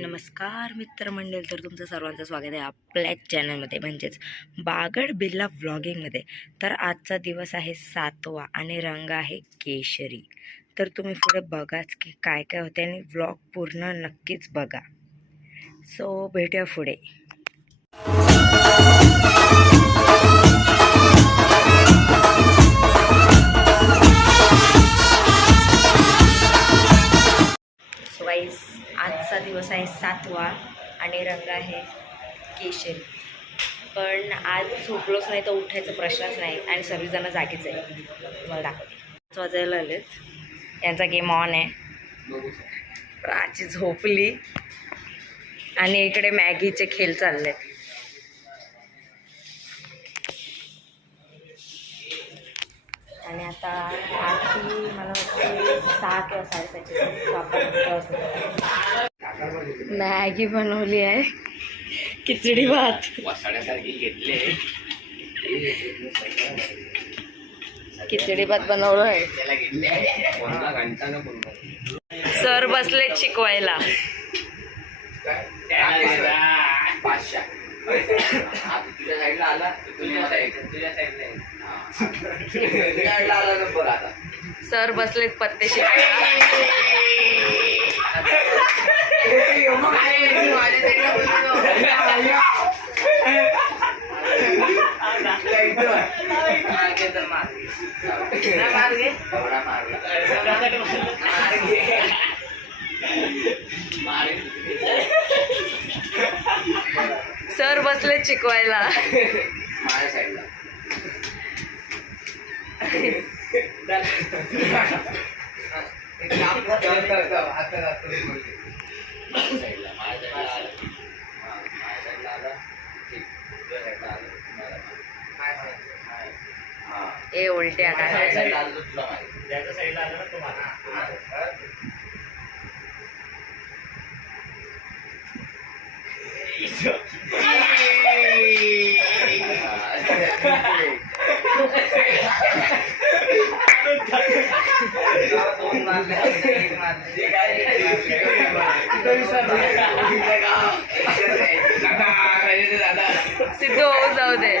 नमस्कार मित्रमंडळ तर तुमचं सर्वांचं स्वागत आहे आपल्याच चॅनलमध्ये. म्हणजेच बागड बिल्ला व्लॉगिंगमध्ये. तर आजचा दिवस आहे सातवा आणि रंग आहे केशरी. तर तुम्ही पुढे बघाच की काय काय होते आणि व्लॉग पूर्ण नक्कीच बघा. सो भेटूया पुढे. सो वाईज आजचा दिवस आहे सातवा आणि रंग आहे केशरी. पण आज झोपलोच नाही तर उठायचा प्रश्नच नाही आणि सर्वजण जागीच आहे. तुम्हाला दाखवते. पाच वाजायला आलेत. यांचा गेम ऑन आहे. प्राची झोपली आणि इकडे मॅगीचे खेळ चाललेत. आणि आता आरती मला वाटते सहा किंवा तेव्हाच मॅगी बनवली आहे. खिचडी भात. खिचडी भात बनवलं आहे. सर बसले शिकवायला. तुझ्या साईडला आला तुझ्या साईड तुझ्या साईडला. हा. तुझ्या साईडला आला नंबर आता? सर बसलेत पत्ते. मार सर बसलेत शिकवायला माझ्या साईडला एक काम कर, कर, सिद्धू होऊ जाऊ दे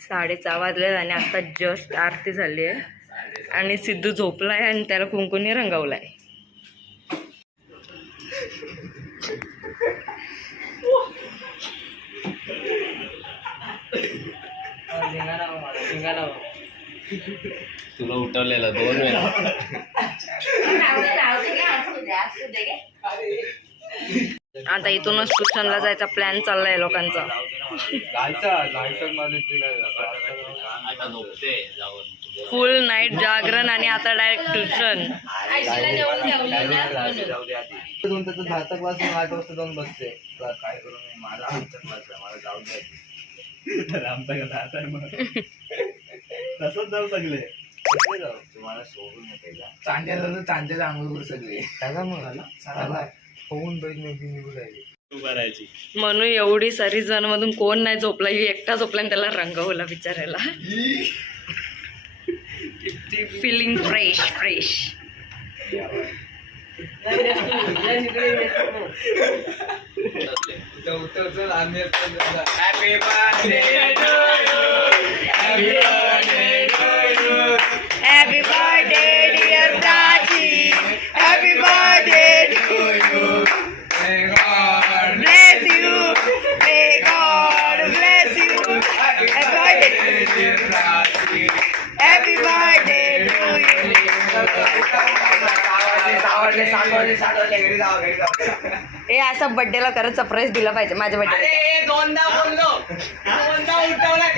साडेचा वाजले आणि आता जस्ट आरती झाली आहे आणि सिद्धू झोपलाय आणि त्याला कुंकुनी रंगवलाय. तुला उठवलेलं दोन वेळा. आता इथूनच ट्युशनला जायचा प्लॅन चाललाय लोकांचा. आता झोपते जाऊन. फुल नाईट जागरण आणि आता डायरेक्ट ट्युशन दोन त्याचं दहाचा क्लास मग आठ वाजता जाऊन बसते. काय करू मी? माझा आमचा क्लास आहे मला जाऊ द्या आमचा का दहाचा आहे मग. तसंच जाऊ सगळे. सगळे जाऊ? तुम्हाला सोडून येते का? चांद्याला चांद्याला आंघोळ करू सगळे. त्याला मग. चला. होऊन बैल मेहंदी निघून राहिली. म्हणून एवढी सारी जण मधून कोण नाही झोपला? ही एकटा झोपला आणि त्याला रंगवला feeling fresh, fresh. Happy birthday to you. Happy birthday to you. Happy birthday, dear Prachi. Happy birthday to you. May God bless you. May God bless you. Happy birthday, हे असं बर्थडेला करत सरप्राईज दिला पाहिजे माझ्या बर्थडे दोनदा बोललो. दोनदा उठवला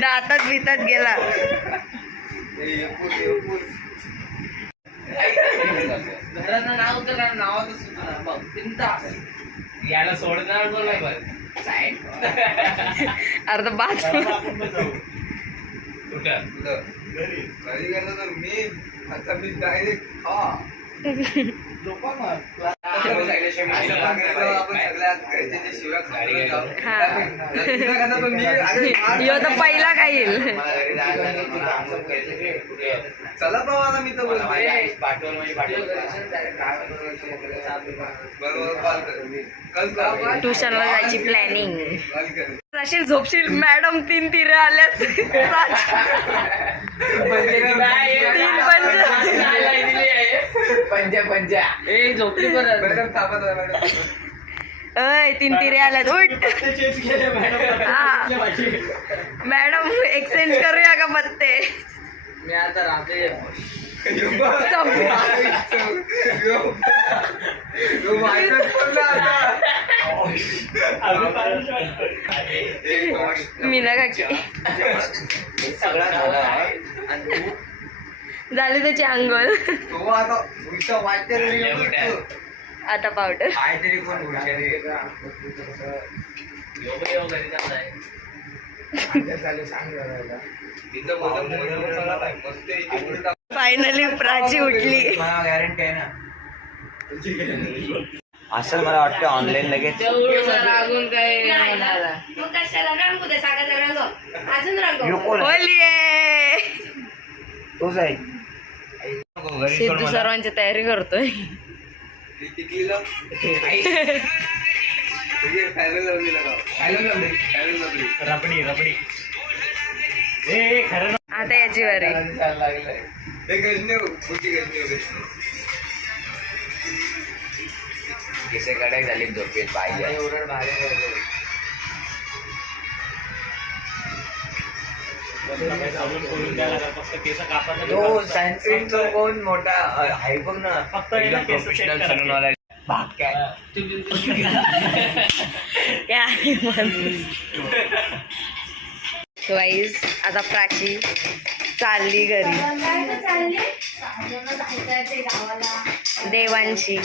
दातात बितात गेला. घराचं नाव तर काय नावाचं सुचणार बघ बिनधास्त. याला सोडणार अर्ध कुठं? घरी. गेलो तर मी आता मी डायरेक्ट हा. पहिला खाईल चला आता मी तर बरोबर ट्युशनला जायची प्लॅनिंग अशी झोपशील मॅडम तीन तिरे आल्यात. पंजा पंजा ए झोपली परत. मॅडम मॅडम अय तीन तिरे आल्यात. उठ. हा. मॅडम एक्सचेंज करूया का पत्ते? मी आता राहते मीना काकी. सगळं झालं आणि तू झाली त्याची अंघोळ तो आता पावडर कोण फायनली प्राची उठली मला गॅरंटी आहे ना असं मला वाटतं ऑनलाईन लगेच. तोच आहे. सिद्धू. सर्वांची तयारी करतोय. टिकलीला. फॅनल आता याची वारी. हे गजने वगैरे केसे कडक झाली झोपेत पाहिजे भारी तो कोण मोठा? आहे बघ ना. फक्त प्रोफेशनल काय? वाईज आता प्राची चालली घरी. देवांची.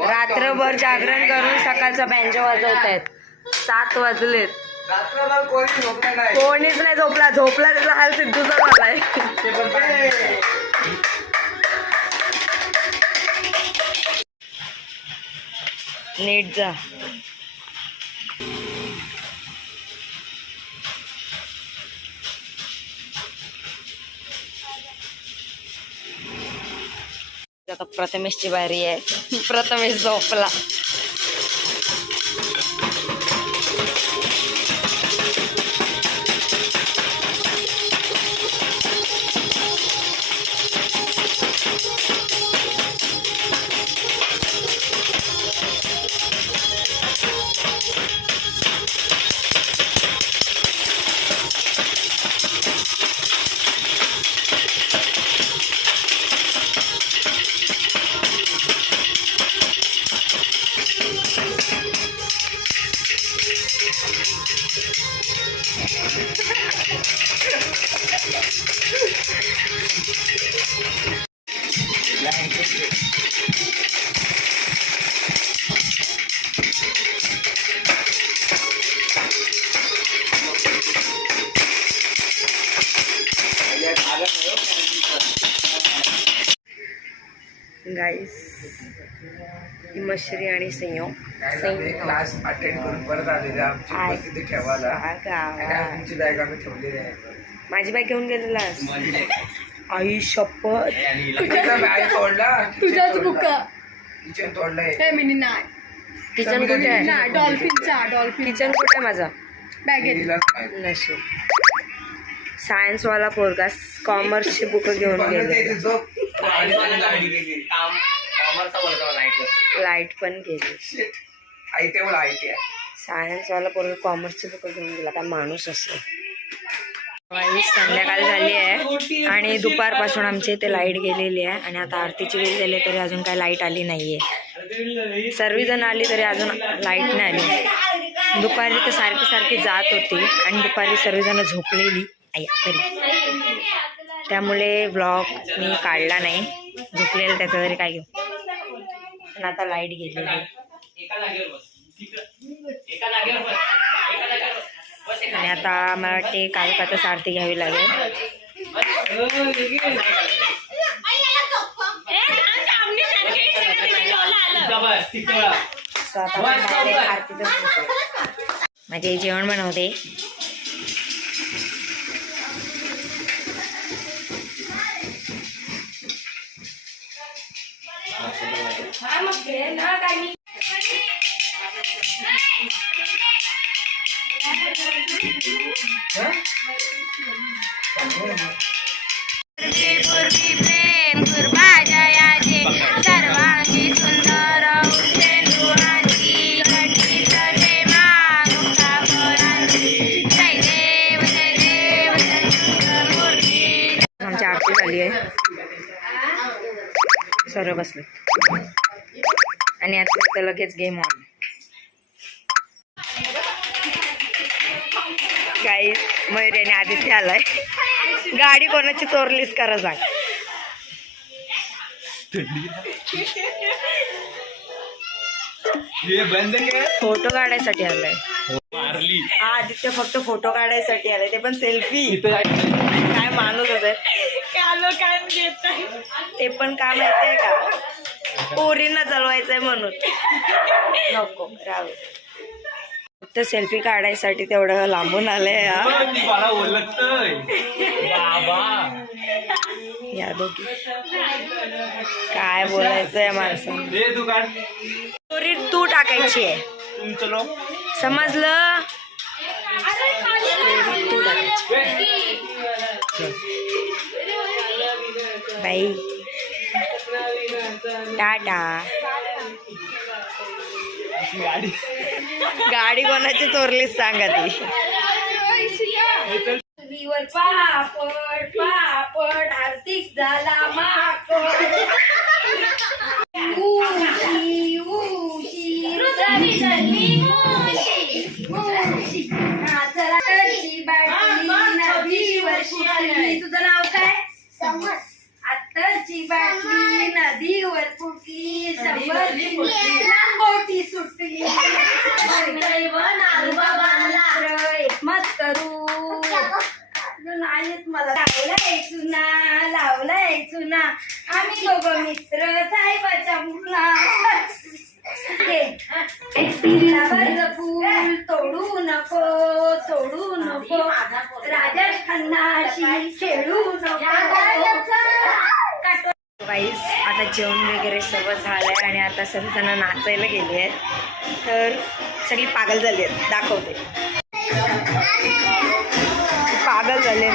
रात्रभर जागरण करून सकाळचा बँजो वाजवत आहेत सात वाजलेत. रात्रभर कोणी झोपलं नाही. कोणीच नाही झोपला. झोपला त्याचा हाल सिद्धूचा झालाय नीट जा. आता प्रथमेशची बारी आहे. प्रथमेश झोपला. गाईस हिमश्री आणि संयोग क्लास अटेंड करून परत आलेले आमची ठेवायला. आणि गावा. तुमची बॅग आम्ही ठेवलेली आहे. माझी बाईक घेऊन गेलेलास आई शपथ. बॅग तोडला. तुझ्याच बुका किचन तोडलंय हे मिनी नाही. किचन कुठे आहे? ना डॉल्फिनचा डॉल्फिन किचन कुठे आहे माझा? बॅगेत. नशीब. सायन्सवाला पोरगा कॉमर्सची बुकं घेऊन गेले लाइट पण गेली. आई आहे सायन्सवाला पोरगा कॉमर्सची बुकं घेऊन गेला काय माणूस असतो संध्याकाळ झाली आहे आणि दुपारपासून आमच्या इथे लाइट गेलेली आहे आणि आता आरतीची वेळ झाली तरी अजून काय लाइट आली नाहीये. सर्वजण आली तरी अजून लाइट नाही आली. दुपारी तर सारखी सारखी जात होती आणि दुपारी सर्वजण झोपलेली. आया तरी त्यामुळे ब्लॉग मी काढला नाही. झोपलेलं त्याचं तरी काय घेऊ. पण आता लाइट एका आणि आता मला वाटते काल का आरती घ्यावी लागेल. तिथं बस तिथं So आता आपण direct आरतीतच बसू. माझी सुंदर आमची आरती झाली आहे सर्व बसले आणि आता लगेच गेम ऑन काही मयुरीने आदित्य आलाय. गाडी कोणाची चोरलीस करा सांग. हे बंद कर. फोटो काढायसाठी आलाय. हा आदित्य फक्त फोटो काढायसाठी आलाय. ते पण सेल्फी काय काय माणूस असेल ते पण का माहितीये का? पोरींना चालवायचंय म्हणून. नको राहू फक्त सेल्फी काढायसाठी तेवढं लांबून आलंय हा. या दोघी. काय बोलायचंय माणसानं तू काढ. पोरी तू टाकायची आहे. समजलं पोरी तू टाकायची बाई. टाटा गाडी गाडी कोणाची चोरलीच सांगा ती. पापड पापड आर्थिक झाला माकड उशी उशी रुदारी झाली मुशी मुशी आचराची बाटली नदीवर फुटली तुझं नाव काय आत्ताची बाटली नदीवर फुटली शंभरची लांबोटी सुटली. मत करू नाहीत मला. लावलाय चुना लावलाय चुना. आम्ही दोघं मित्र साहेबाच्या मुला. फूल तोडू नको तोडू नको. राजस्थानाशी खेळू नको. वाईस आता जेवण वगैरे सर्व आहे आणि आता सर्वजण नाचायला गेले आहेत. तर सगळी पागल झाली आहेत. दाखवते. पागल झाले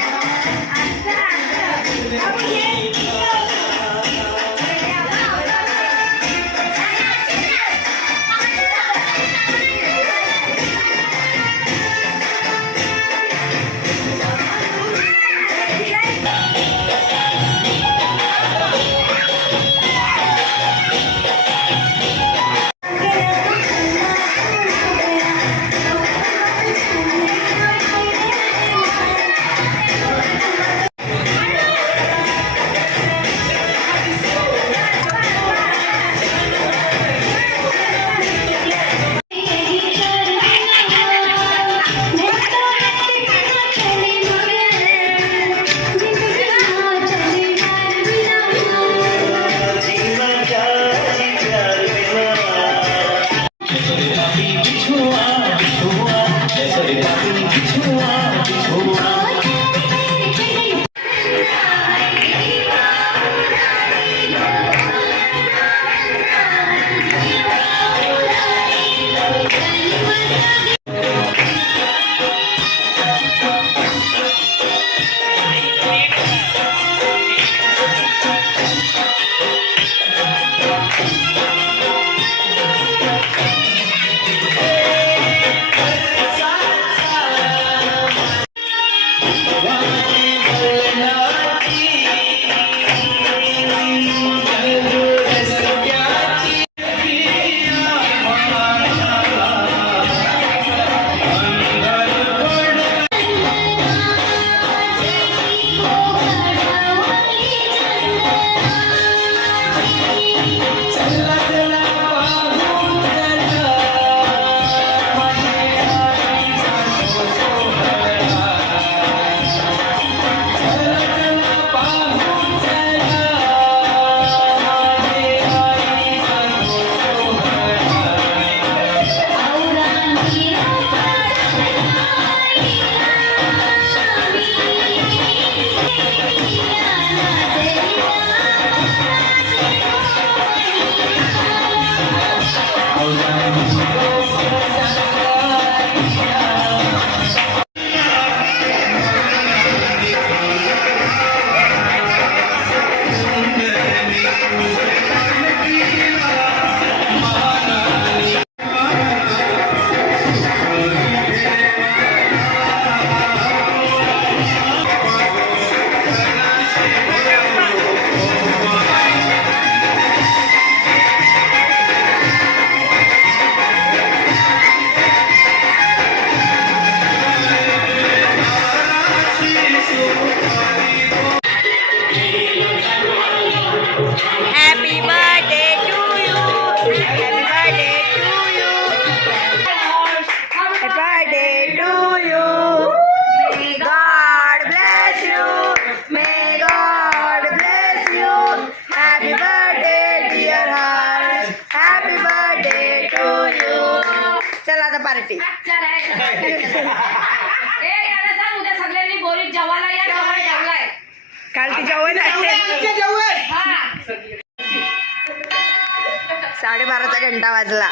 Bichua, bichua, bichua, bichua, bichua, bichua, साडेबाराचा घंटा वाजला.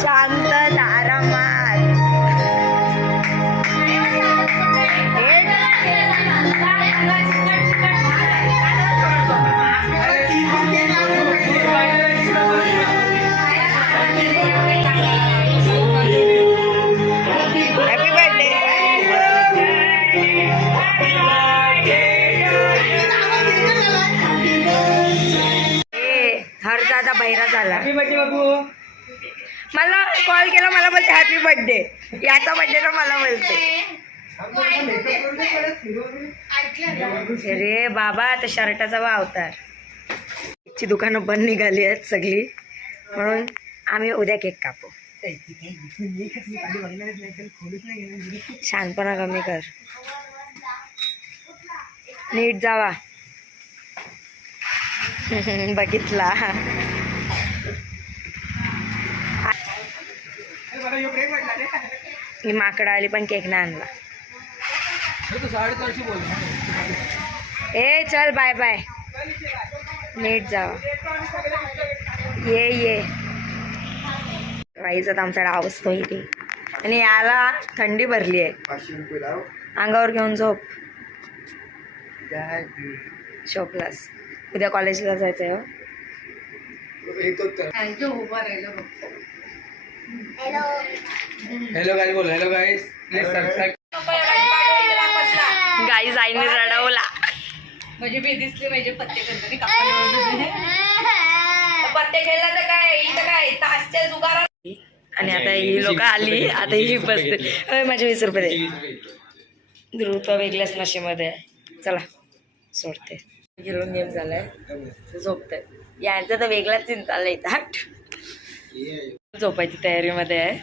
शाळा दादा बहिरा झाला. मला कॉल केला मला बोलते हॅपी बर्थडे याचा बर्थडे तर मला बोलते. अरे बाबा आता शर्टाचा वा अवतार. ची दुकानं बंद निघाली आहेत सगळी. म्हणून आम्ही उद्या केक कापू. शानपणा कमी कर. नीट जावा. बघितला. ही माकडं आली पण केक नाही आणला. ए चल बाय बाय नीट जावा. ये ये. राईचा तर आमचा डाव असतो इथे आणि याला थंडी भरली आहे. अंगावर घेऊन झोप. शोपलास उद्या कॉलेजला जायचं आहे हॅलो गाईज बोल. Hello guys please subscribe guys आईने रडवला. म्हणजे मी दिसले म्हणजे पत्ते करताना पत्ते खेळला तर काय? इथं काय? तासच्या जुगारा आणि आता ही लोक आली. आता ही बसते. माझे वीस रुपये दे. ध्रुव तर वेगळ्याच नशेमध्ये. चला सोडते. गेलो गेम झालाय. झोपते यांचं तर वेगळाच सीन चाललंय झोपायची तयारीमध्ये आहे.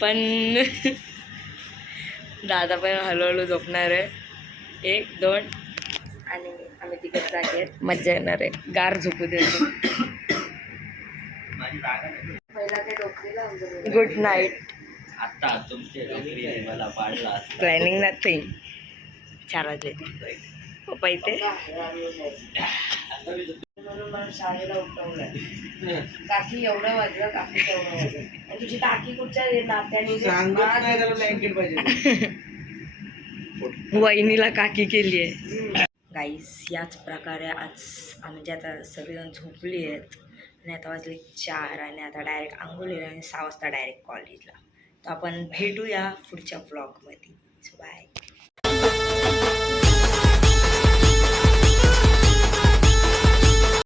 पण दादा पण हळूहळू झोपणार आहे. एक दोन. आणि आम्ही तिकडे जागे मज्जा येणार आहे. गार झोपू देतो गुड नाईट आता प्लॅनिंग नथिंग चार वाजले. शाळेला उठवलंय. काकी एवढं वाजलं काकी तेवढं वाजलं. आणि तुझी काकी कुठच्या नात्याने सांगत नाही त्याला ब्लँकेट पाहिजे. वहिनीला काकी केली आहे. गाईस याच प्रकारे आज म्हणजे आता सगळेजण झोपली आहेत आणि आता वाजले चार आणि आता डायरेक्ट आंघोळीला आणि सहा वाजता डायरेक्ट कॉलेजला तर आपण भेटूया पुढच्या ब्लॉगमध्ये सो बाय